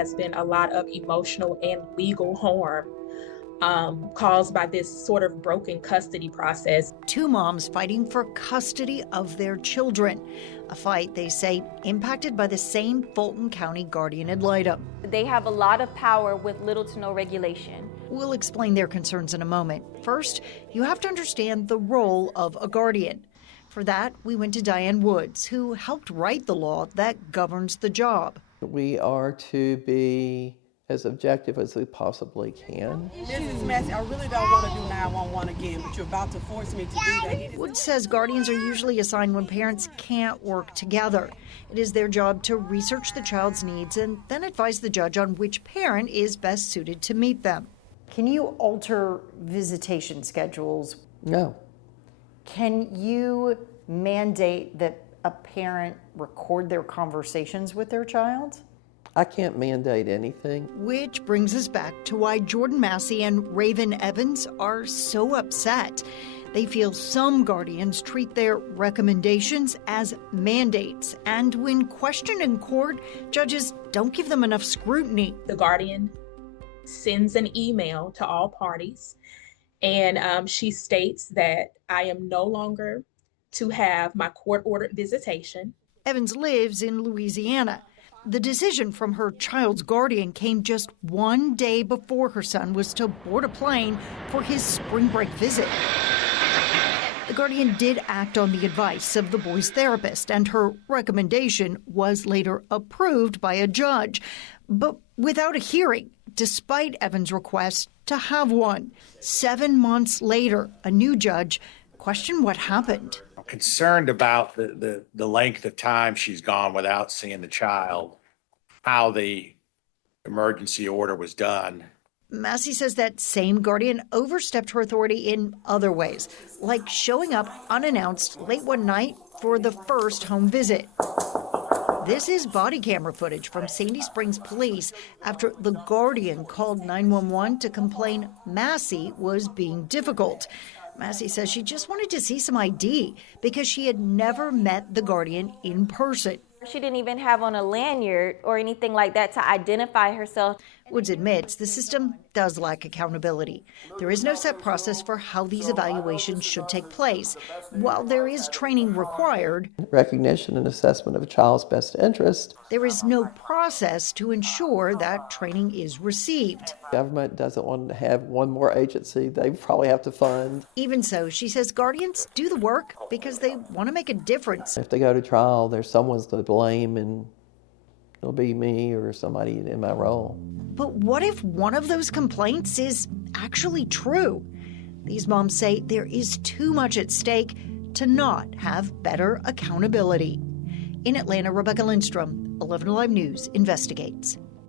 has been a lot of emotional and legal harm caused by this sort of broken custody process. Two moms fighting for custody of their children. A fight, they say, impacted by the same Fulton County guardian ad litem. They have a lot of power with little to no regulation. We'll explain their concerns in a moment. First, you have to understand the role of a guardian. For that, we went to Diane Woods, who helped write the law that governs the job. We are to be as objective as we possibly can. This is messy. I really don't want to do 911 again, but you're about to force me to do that. Woods says guardians are usually assigned when parents can't work together. It is their job to research the child's needs and then advise the judge on which parent is best suited to meet them. Can you alter visitation schedules? No. Can you mandate that a parent record their conversations with their child? I can't mandate anything. Which brings us back to why Jordan Massey and Raven Evans are so upset. They feel some guardians treat their recommendations as mandates, and when questioned in court, judges don't give them enough scrutiny. The guardian sends an email to all parties, and she states that I am no longer to have my court-ordered visitation. Evans lives in Louisiana. The decision from her child's guardian came just one day before her son was to board a plane for his spring break visit. The guardian did act on the advice of the boy's therapist, and her recommendation was later approved by a judge, but without a hearing, despite Evans' request to have one. 7 months later, a new judge questioned what happened. I'm concerned about the length of time she's gone without seeing the child, how the emergency order was done. Massey says that same guardian overstepped her authority in other ways, like showing up unannounced late one night for the first home visit. This is body camera footage from Sandy Springs Police after the guardian called 911 to complain Massey was being difficult. Massey says she just wanted to see some ID because she had never met the guardian in person. She didn't even have on a lanyard or anything like that to identify herself. Woods admits the system does lack accountability. There is no set process for how these evaluations should take place. While there is training required, Recognition and assessment of a child's best interest. there is no process to ensure that training is received. Government doesn't want to have one more agency they probably have to fund. Even so, she says guardians do the work because they want to make a difference. If they go to trial, there's someone's to blame, and it'll be me or somebody in my role. But what if one of those complaints is actually true? These moms say there is too much at stake to not have better accountability. In Atlanta, Rebecca Lindstrom, 11 Alive News investigates.